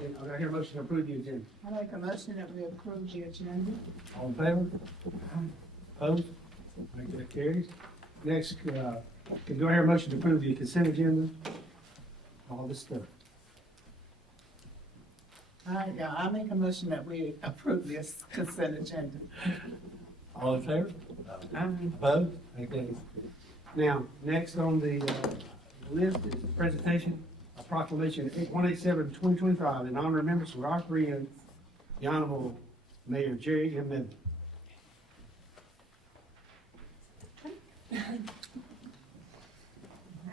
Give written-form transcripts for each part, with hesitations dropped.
I hear a motion to approve the agenda. I make a motion that we approve the agenda. All in favor? Opposed? Make that carries. Next, do I hear a motion to approve the consent agenda? All this stuff. I make a motion that we approve this consent agenda. All in favor? Opposed? Make that carries. Now, next on the list is the presentation of proclamation 187/2025 in honor of members of our friend, the Honorable Mayor Jerry M. Medley.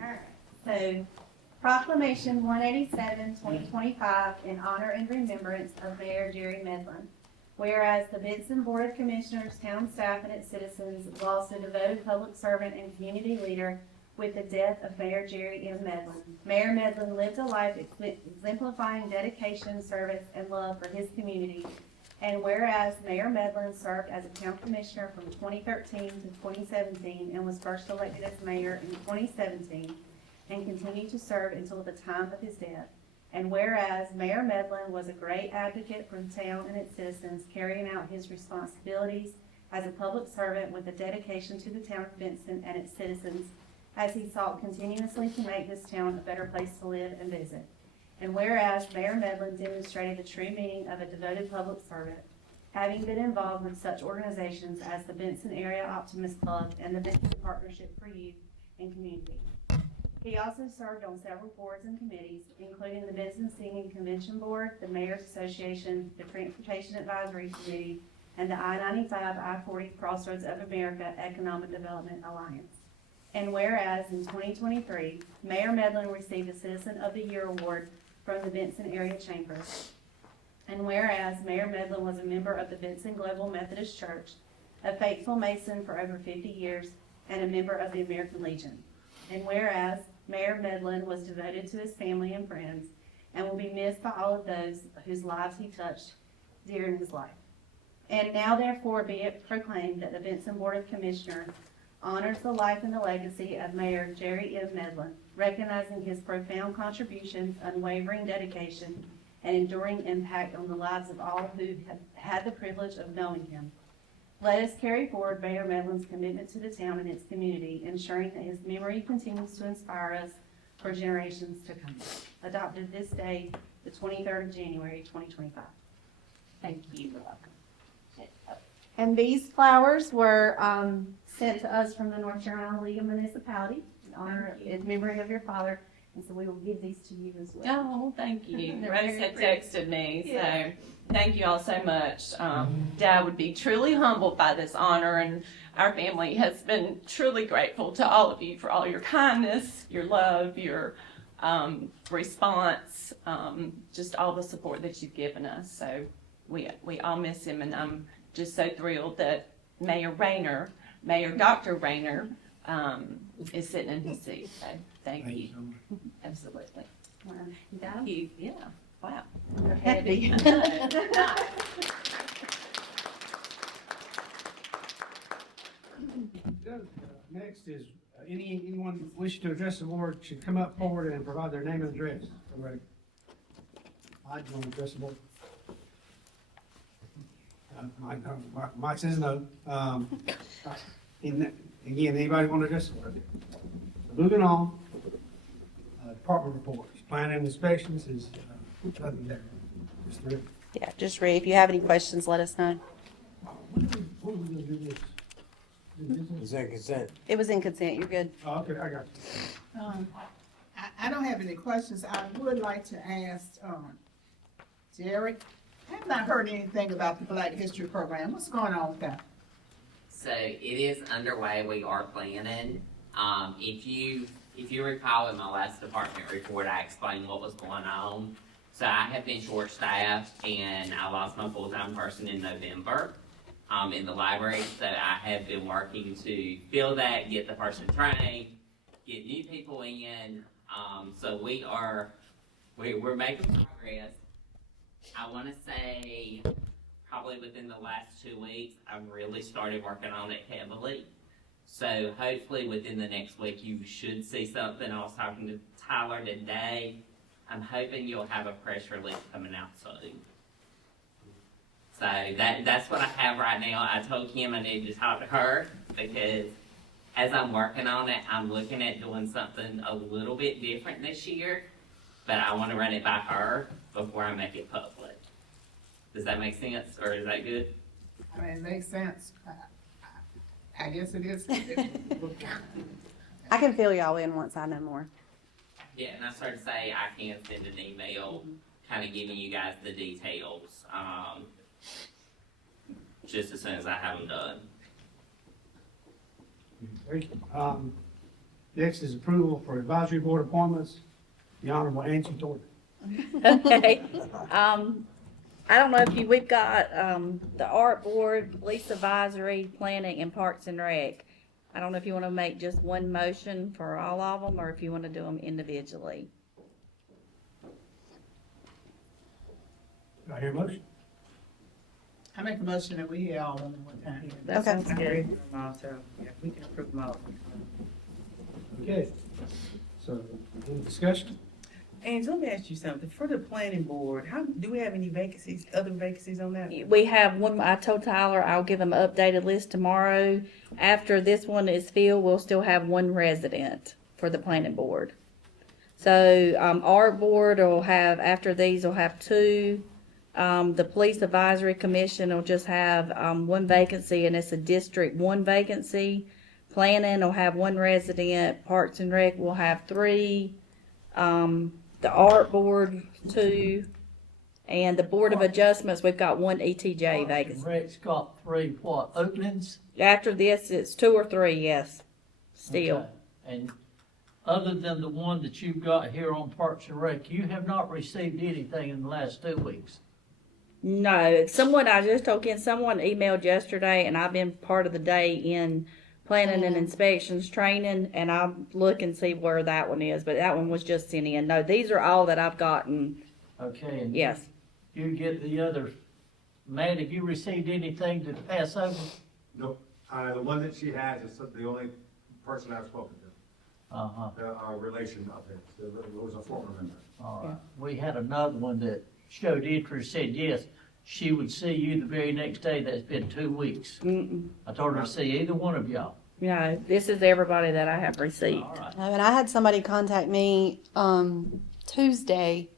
All right, so proclamation 187/2025 in honor and remembrance of Mayor Jerry Medlin. Whereas the Benson Board of Commissioners, town staff, and its citizens lost a devoted public servant and community leader with the death of Mayor Jerry M. Medlin. Mayor Medlin lived a life exemplifying dedication, service, and love for his community. And whereas Mayor Medlin served as a town commissioner from 2013 to 2017 and was first elected as mayor in 2017 and continued to serve until the time of his death. And whereas Mayor Medlin was a great advocate for the town and its citizens, carrying out his responsibilities as a public servant with a dedication to the town of Benson and its citizens, as he sought continuously to make this town a better place to live and visit. And whereas Mayor Medlin demonstrated the true meaning of a devoted public servant, having been involved with such organizations as the Benson Area Optimist Club and the Benson Partnership for Youth and Community. He also served on several boards and committees, including the Benson Singing Convention Board, the Mayor's Association, the Transportation Advisory Committee, and the I-95, I-40 Crossroads of America Economic Development Alliance. And whereas in 2023, Mayor Medlin received a Citizen of the Year Award from the Benson Area Chamber. And whereas Mayor Medlin was a member of the Benson Global Methodist Church, a faithful Mason for over 50 years, and a member of the American Legion. And whereas Mayor Medlin was devoted to his family and friends and will be missed by all of those whose lives he touched during his life. And now therefore be it proclaimed that the Benson Board of Commissioners honors the life and the legacy of Mayor Jerry M. Medlin, recognizing his profound contributions, unwavering dedication, and enduring impact on the lives of all who have had the privilege of knowing him. Let us carry forward Mayor Medlin's commitment to the town and its community, ensuring that his memory continues to inspire us for generations to come. Adopted this day, the 23rd of January, 2025. Thank you. You're welcome. And these flowers were sent to us from the North Carolina League of Municipalities in memory of your father. And so we will give these to you as well. Oh, thank you. They're Rose very had pretty. texted me, Yeah. so thank you all so much. Dad would be truly humbled by this honor, and our family has been truly grateful to all of you for all your kindness, your love, your response, just all the support that you've given us. So we all miss him, and I'm just so thrilled that Mayor Dr. Rayner, is sitting in his seat. So thank you. so much. Absolutely. Down. Thank you. Yeah. Wow. Happy. Next is, anyone wishing to address the board should come up forward and provide their name and address. All right. I don't address the board. Mike says no. Again, anybody want to address the board? Moving on, department reports, planning and inspections is, nothing there. Just three. Yeah, just read. If you have any questions, let us know. When are we gonna do this? Is that consent? It was in consent. You're good. Oh, okay, I got you. I don't have any questions. I would like to ask, Jerry, I have not heard anything about the Black History Program. What's going on with that? So it is underway. We are planning. If you recall in my last department report, I explained what was going on. So I have been short-staffed, and I lost my full-time person in November in the library. So I have been working to fill that, get the person trained, get new people in. So we're making progress. I want to say probably within the last 2 weeks, I've really started working on it heavily. So hopefully within the next week, you should see something. I was talking to Tyler today. I'm hoping you'll have a press release coming out soon. So that's what I have right now. I told Kim I need to talk to her because as I'm working on it, I'm looking at doing something a little bit different this year, but I want to run it by her before I make it public. Does that make sense, or is that good? I mean, it makes sense. I guess it is. I can fill y'all in once I know more. Yeah, and I started to say I can send an email kind of giving you guys the details, just as soon as I have them done. Great. Next is approval for advisory board appointments. The Honorable Angie Thornton. Okay, I don't know if we've got, the art board, police advisory, planning, and parks and rec. I don't know if you wanna make just one motion for all of them, or if you wanna do them individually. Do I hear a motion? I make a motion that we hear all of them at one time. That Okay. sounds good. We can approve them all. Okay. So, any discussion? Ange, let me ask you something. For the planning board, do we have any vacancies, other vacancies on that? We have one, I told Tyler I'll give him an updated list tomorrow. After this one is filled, we'll still have one resident for the planning board. So, art board will have, after these, will have two. The police advisory commission will just have, one vacancy, and it's a District 1 vacancy. Planning will have one resident, Parks and Rec will have three, the art board, two, and the Board of Adjustments, we've got one ETJ vacancy. Rec's got three what, openings? After this, it's two or three, yes, still. Okay. And other than the one that you've got here on Parks and Rec, you have not received anything in the last 2 weeks? No, someone, I just told Ken, someone emailed yesterday, and I've been part of the day in planning and inspections training, and I'll look and see where that one is, but that one was just sent in. No, these are all that I've gotten, Okay, and yes. you get the other, Matt, have you received anything to pass over? Nope. The one that she has is the only person I've spoken to, Uh-huh, the relation of it. It was a former member. all right. We had another one that showed interest, said yes, she would see you the very next day. That's been 2 weeks. Mm-mm. I told her to see either one of y'all. No, this is everybody that I have received. All right. And I had somebody contact me Tuesday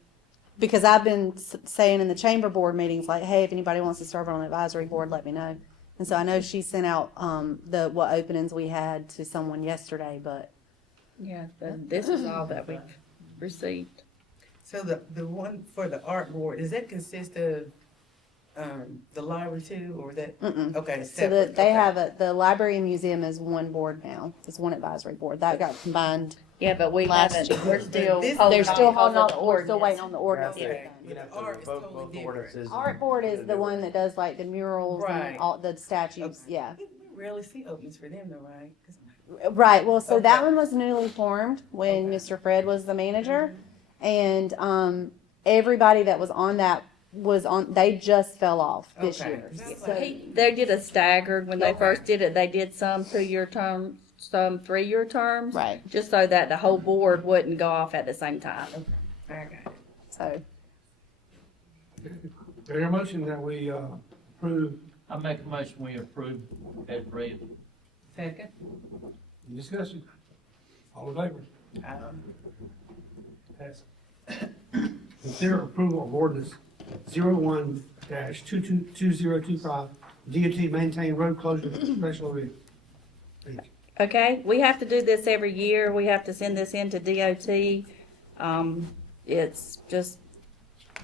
because I've been saying in the chamber board meetings, like, hey, if anybody wants to serve on an advisory board, let me know. And so I know she sent out what openings we had to someone yesterday, but Yeah, but this is all that we've received. So the one for the art board, does that consist of, the library too, or is that, mm-mm. okay, So separate? they okay. have the library and museum is one board now. It's one advisory board. That got combined. Yeah, but we Last haven't, year. we're still. This- holding They're still on holding on, because of we're still waiting on the ordinance. to Okay. be done. But the art is totally different. Art board is the one that does like the murals Right. and all the statues, Okay. yeah. We rarely see openings for them though, right? 'Cause- Right, well, so that Okay. one was newly formed when Okay. Mr. Fred was the manager. And everybody that was on that they just fell off this Okay. year. That's So, They did a staggered, when they Okay. first did it, they did some 2-year terms, some 3-year terms. right, Just so that the whole board wouldn't go off at the same time. I got it. so, Do I hear a motion that we approve? I make a motion we approve as read. Second? Any discussion? All in favor? Um, Pass. Consider approval of ordinance 01-2025, DOT maintain road closure special event. Thank you. Okay, we have to do this every year. We have to send this in to DOT. It's just,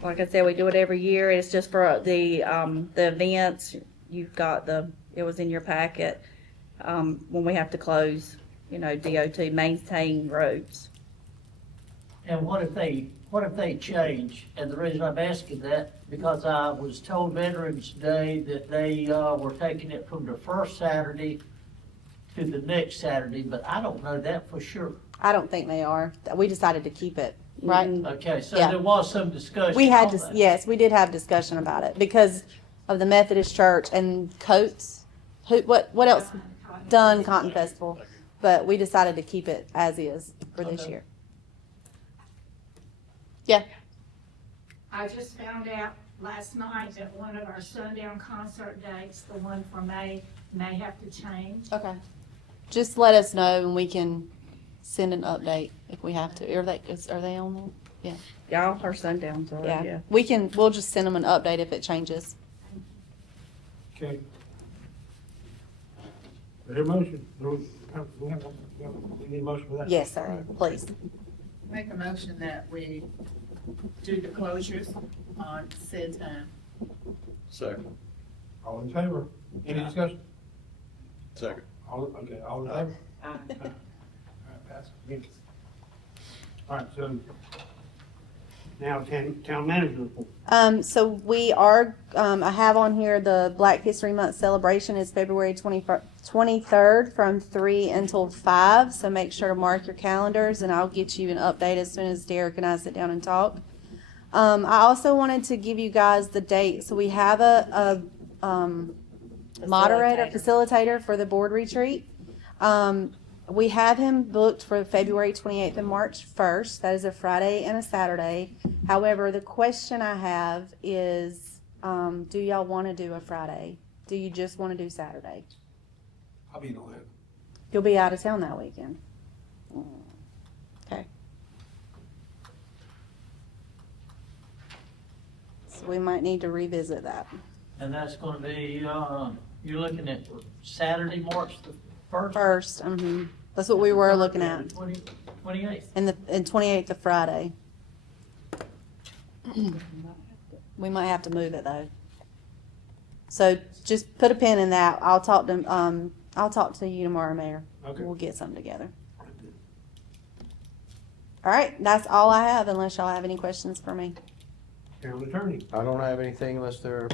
like I said, we do it every year. It's just for the events. You've got it was in your packet, when we have to close, DOT maintain roads. And what if they change? And the reason I'm asking that, because I was told Veterans Day that they, were taking it from the first Saturday to the next Saturday, but I don't know that for sure. I don't think they are. We decided to keep it, right? Okay, so Yeah. there was some discussion We had on to, that. yes, we did have discussion about it because of the Methodist Church and Coates. What else? Done Cotton Festival, but we decided to keep it as is for this Okay. year. I just found out last night that one of our sundown concert dates, the one for May have to change. Okay. Just let us know and we can send an update if we have to. Are they on there? Y'all are sundowns, are Yeah. We'll just send them an update if it changes. Okay. Is there a motion? We need a motion for that? Yes, sir, please. Make a motion that we do the closures on said time. Second. All in favor? Any discussion? Second. All in favor? All right, pass. All right, so now town manager report. So we are, I have on here the Black History Month celebration is February 23rd from 3 until 5. So make sure to mark your calendars and I'll get you an update as soon as Derek and I sit down and talk. I also wanted to give you guys the date. So we have a facilitator for the board retreat. We have him booked for February 28th and March 1st. That is a Friday and a Saturday. However, the question I have is, do y'all want to do a Friday? Do you just want to do Saturday? I'll be on that. You'll be out of town that weekend. Okay. So we might need to revisit that. And that's gonna be, you're looking at Saturday, March the first? First, that's what we were looking at. 28th. And 28th of Friday. We might have to move it though. So just put a pin in that. I'll talk to you tomorrow, Mayor. Okay. We'll get something together. All right, that's all I have unless y'all have any questions for me. Town attorney. I don't have anything unless there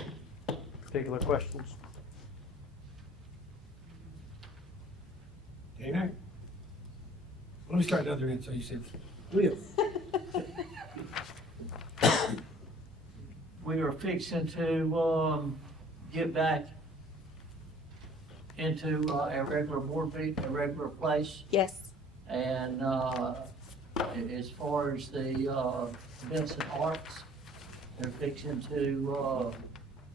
are particular questions. Dana? Let me start the other end, so you said, Will. We are fixing to, get back into a regular board meeting, a regular place. Yes. And, as far as the, Benson Arts, they're fixing to,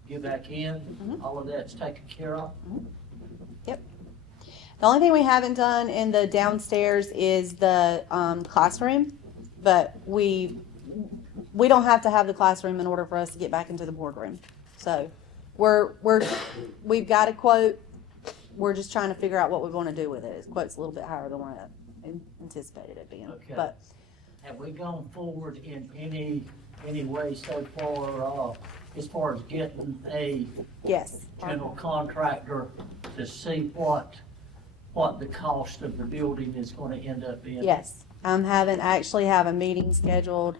get back in. All of that's taken care of. Yep. The only thing we haven't done in the downstairs is the classroom, but we don't have to have the classroom in order for us to get back into the boardroom. So we've got a quote. We're just trying to figure out what we want to do with it. His quote's a little bit higher than what I anticipated it being. Okay. But Have we gone forward in any way so far, as far as getting a yes. general contractor to see what the cost of the building is gonna end up being? Yes, I'm actually have a meeting scheduled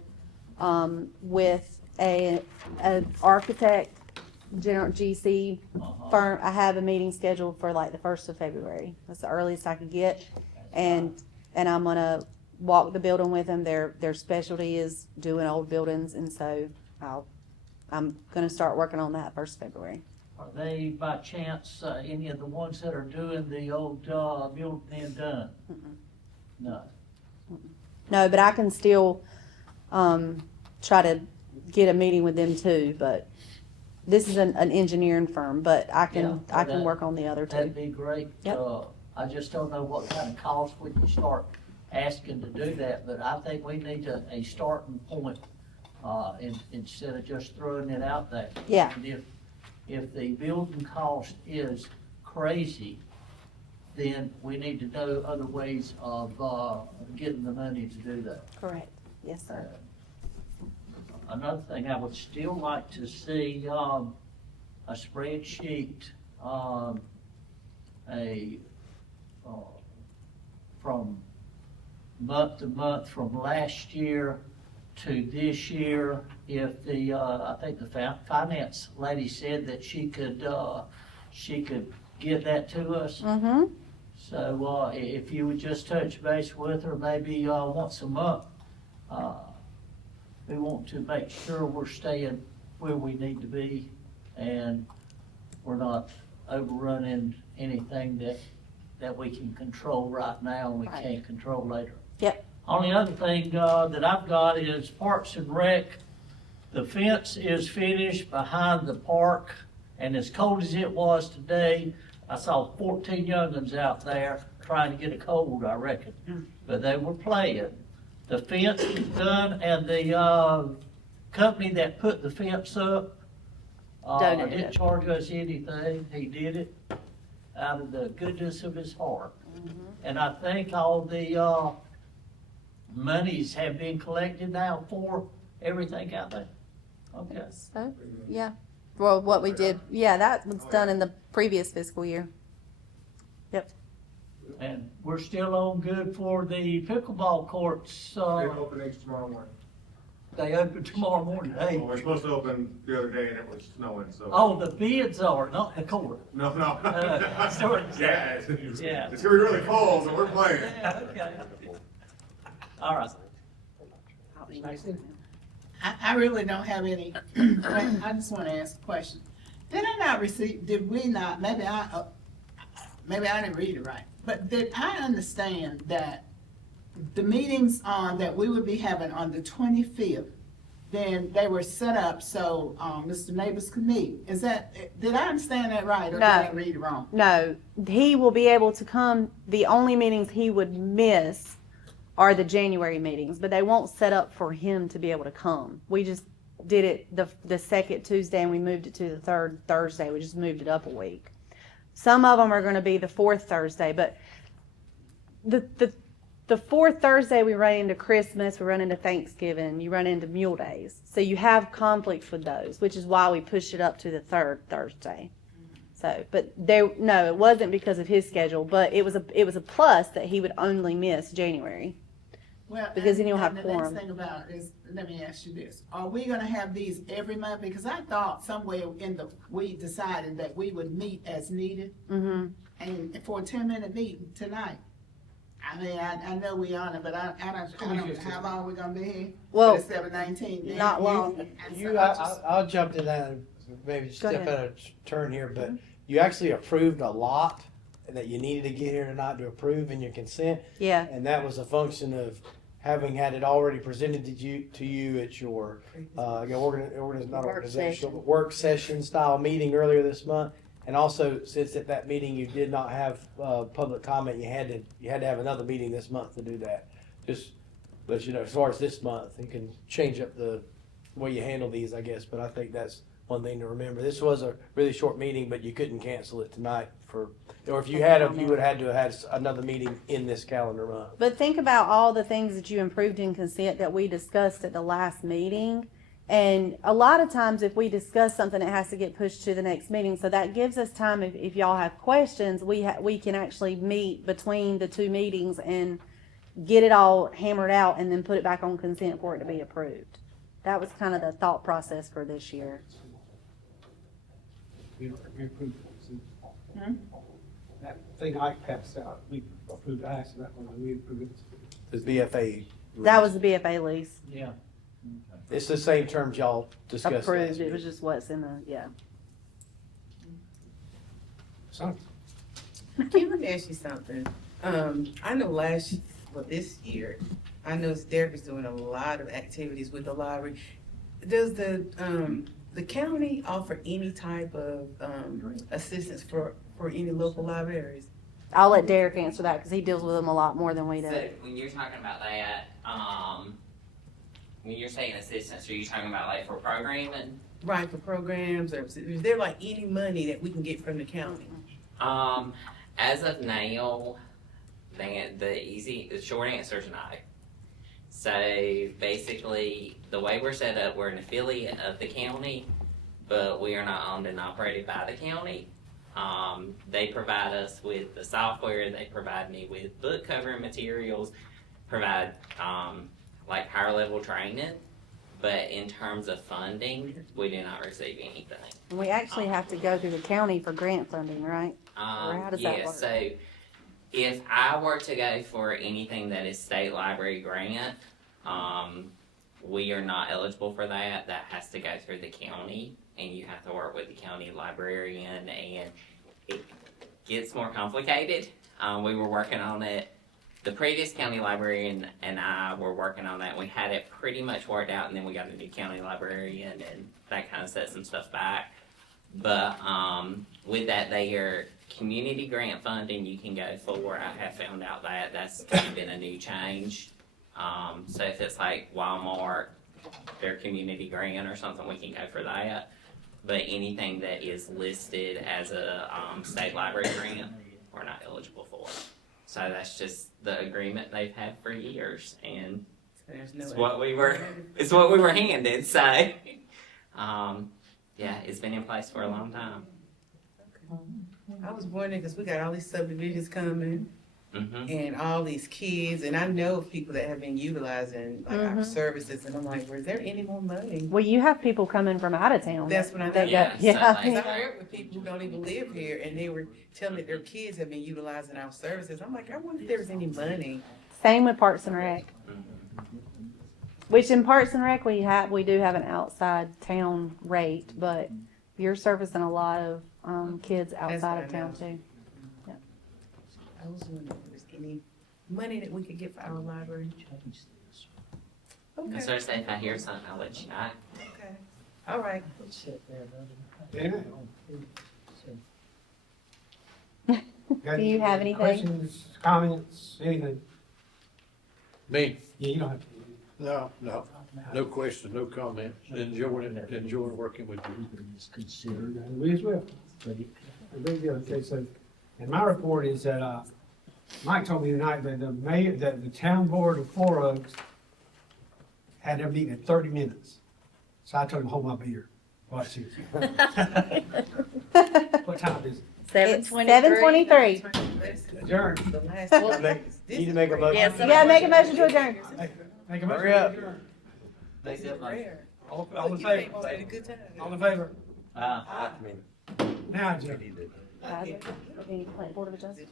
with an architect, general GC firm. I have a meeting scheduled for like the 1st of February. That's the earliest I could get, and I'm gonna walk the building with them. Their specialty is doing old buildings, and so I'm gonna start working on that 1st of February. Are they by chance, any of the ones that are doing the old, building being done? No. No, but I can still try to get a meeting with them too. But this is an engineering firm, but I can work on the other two. That'd be great. Yep. I just don't know what kind of cost we can start asking to do that, but I think we need a starting point, instead of just throwing it out there. Yeah. And if the building cost is crazy, then we need to know other ways of, getting the money to do that. Correct. Yes, sir. Another thing, I would still like to see, a spreadsheet, from month to month from last year to this year. If the, I think the finance lady said that she could get that to us. Mm-hmm. So, if you would just touch base with her, maybe, once a month, we want to make sure we're staying where we need to be and we're not overrunning anything that we can control right now and we Right. can't control later. Yep. Only other thing, that I've got is Parks and Rec. The fence is finished behind the park, and as cold as it was today, I saw 14 young'uns out there trying to get a cold, I reckon. But they were playing. The fence is done, and the, company that put the fence up, Donated didn't it. charge us anything. He did it out of the goodness of his heart. And I think all the, monies have been collected now for everything out there. Okay. So, yeah. Well, what we did, yeah, that was done in the previous fiscal year. Yep. And we're still on good for the pickleball courts, They open next tomorrow morning. they open tomorrow morning, hey. Well, we're supposed to open the other day and it was snowing, so. Oh, the bids are, not the court. No, no. Sorry. Yeah, it's Yeah. it's gonna be really cold, so we're playing. Yeah, okay. All right. I really don't have any, I just wanna ask a question. Did we not, maybe I didn't read it right, but did I understand that the meetings that we would be having on the 25th, then they were set up so, Mr. Neighbors could meet? Did I understand that right, or did I read it wrong? No, he will be able to come. The only meetings he would miss are the January meetings, but they won't set up for him to be able to come. We just did it the second Tuesday and we moved it to the third Thursday. We just moved it up a week. Some of them are going to be the fourth Thursday, but the fourth Thursday we run into Christmas, we run into Thanksgiving, you run into Mule Days. So you have conflicts with those, which is why we pushed it up to the third Thursday. So, but no, it wasn't because of his schedule, but it was a plus that he would only miss January. Well, Because then you'll have the quorum. next thing about it is, let me ask you this, are we gonna have these every month? Because I thought somewhere we decided that we would meet as needed, Mm-hmm. and for a 10-minute meeting tonight. I mean, I know we on it, but I don't know how long we're gonna be here. Well, It's 7:19. not long. I'll jump to that and maybe Go step ahead. out of turn here, but you actually approved a lot that you needed to get here tonight to approve in your consent. Yeah. And that was a function of having had it already presented to you at your, not organizational, but work session style meeting earlier this month. And also, since at that meeting you did not have, public comment, you had to have another meeting this month to do that. Just let you know, as far as this month, you can change up the way you handle these, I guess, but I think that's one thing to remember. This was a really short meeting, but you couldn't cancel it tonight or if you had, you would have had to have had another meeting in this calendar month. But think about all the things that you improved in consent that we discussed at the last meeting. And a lot of times if we discuss something, it has to get pushed to the next meeting. So that gives us time, if y'all have questions, we can actually meet between the two meetings and get it all hammered out and then put it back on consent for it to be approved. That was kind of the thought process for this year. We approved it. That thing I passed out, we approved ICE, that one, we approved it. This BFA. That was the BFA lease. Yeah. It's the same terms y'all discussed last Approved. It week. was just what's in the, yeah. So, Can I ask you something? I know this year, I know Derek is doing a lot of activities with the library. Does the county offer any type of, assistance for any local libraries? I'll let Derek answer that because he deals with them a lot more than we do. So when you're talking about that, when you're saying assistance, are you talking about like for programming? Right, for programs, or is there like any money that we can get from the county? As of now, the short answer is no. So basically, the way we're set up, we're an affiliate of the county, but we are not owned and operated by the county. They provide us with the software, they provide me with book covering materials, provide like higher level training, but in terms of funding, we do not receive anything. And we actually have to go through the county for grant funding, right? Or how does that Yeah, work? so if I were to go for anything that is state library grant, we are not eligible for that. That has to go through the county, and you have to work with the county librarian, and it gets more complicated. We were working on it the previous county librarian and I were working on that. We had it pretty much worked out, and then we got a new county librarian, and that kind of set some stuff back. But with that, their community grant funding you can go for. I have found out that that's kind of been a new change. So if it's like Walmart, their community grant or something, we can go for that. But anything that is listed as a state library grant, we're not eligible for. So that's just the agreement they've had for years, and There's no. it's what we were handed. So, yeah, it's been in place for a long time. I was wondering, because we got all these subdivisions coming Mm-hmm. and all these kids, and I know of people that have been utilizing like our services, and I'm like, was there any more money? Well, you have people coming from out of town. That's what I know. That Yeah, go- so yeah. like- Because I work with people who don't even live here, and they were telling me their kids have been utilizing our services. I'm like, I wonder if there was any money. Same with Parks and Rec. Mm-hmm. Which in Parks and Rec, we do have an outside town rate, but you're servicing a lot of, kids outside of what I town know. too. I was wondering if there was any money that we could get for our library. And Okay, so if I hear something, I'll let you know. okay, all right. Dana? Do you have anything? Questions, comments, anything? Me? Yeah, you don't have to. No question, no comment. Enjoying working with you. And we as well. Very good. Okay, so, and my report is that, Mike told me tonight that the town board of Four Oaks had their meeting in 30 minutes. So I told him, hold my beer. Watch this. What time is it? It's 7:23. Adjourn. The last Need one. to make a motion. Yes, You gotta make a motion to adjourn. Make a motion. Hurry up. This is rare. All Like in you favor? people had a good time. All in favor? I mean, Now adjourn. Board of Adjustment.